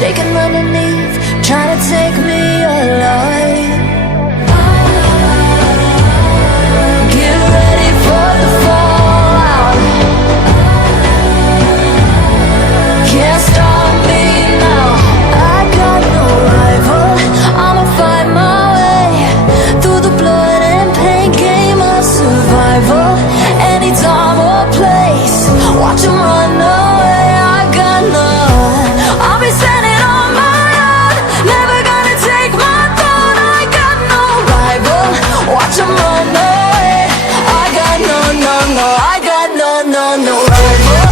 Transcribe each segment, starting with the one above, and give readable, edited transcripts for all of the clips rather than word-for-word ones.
shaking underneath, trying to take me alive. Get ready for the fallout. Can't stop me now. I got no rival. I'ma fight my way through the blood and pain game of survival. Any time or place, watch 'em run away. I got none. I'll be standing on my own, never gonna take my throne. I got no rival. Watch 'em run away. I got no, no, no. I got no, no, no rival.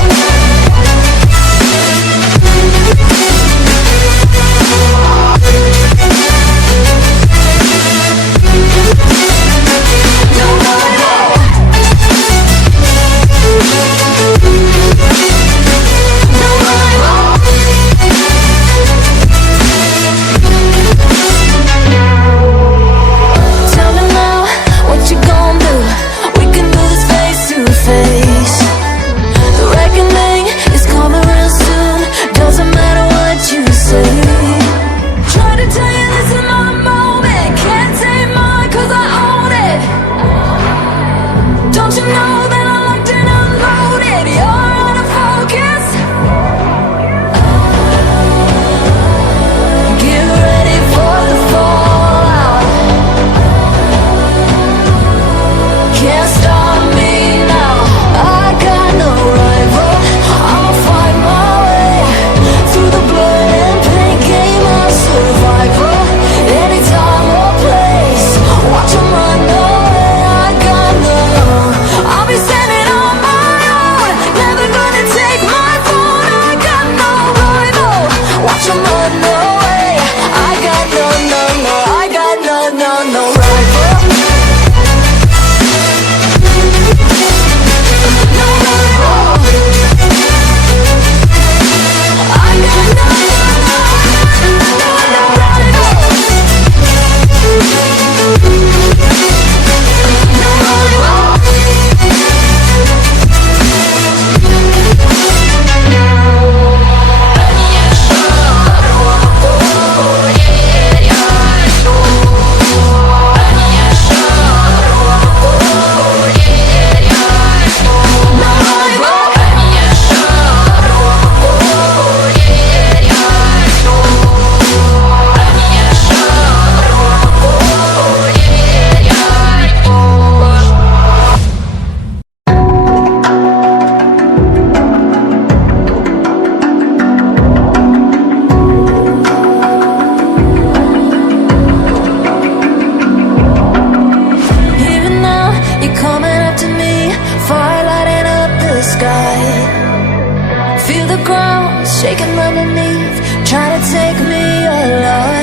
Shaking underneath, trying to take me alive.